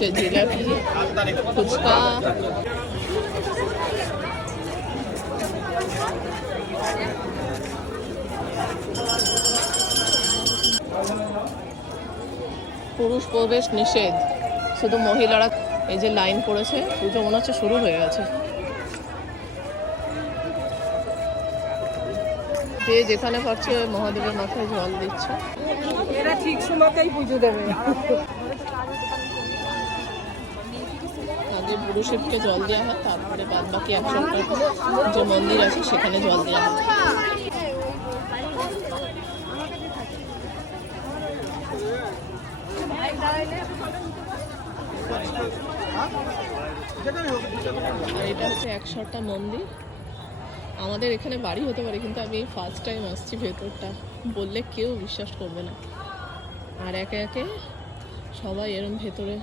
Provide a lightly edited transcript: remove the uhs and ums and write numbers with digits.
জিলাপি, ফুচকা, পুরুষ প্রবেশ নিষেধ, শুধু মহিলারা। এই যে লাইন পড়েছে, পুজো মনে হচ্ছে শুরু হয়ে গেছে। যে যেখানে পারছে মহাদেবের মাথায় জল দিচ্ছে। এরা ঠিক সময়তেই পুজো দেবে। আগে বুড়ো শিবকে জল দেওয়া হয়, তারপরে বাদ বাকি 100টা যে মন্দির আছে সেখানে জল দেওয়া হয়। আর এটা হচ্ছে 100টা মন্দির। আমাদের এখানে বাড়ি হতে পারে, কিন্তু আমি ফার্স্ট টাইম আসছি ভেতরটা, বললে কেউ বিশ্বাস করবে না। আর একে একে সবাই এরম ভেতরে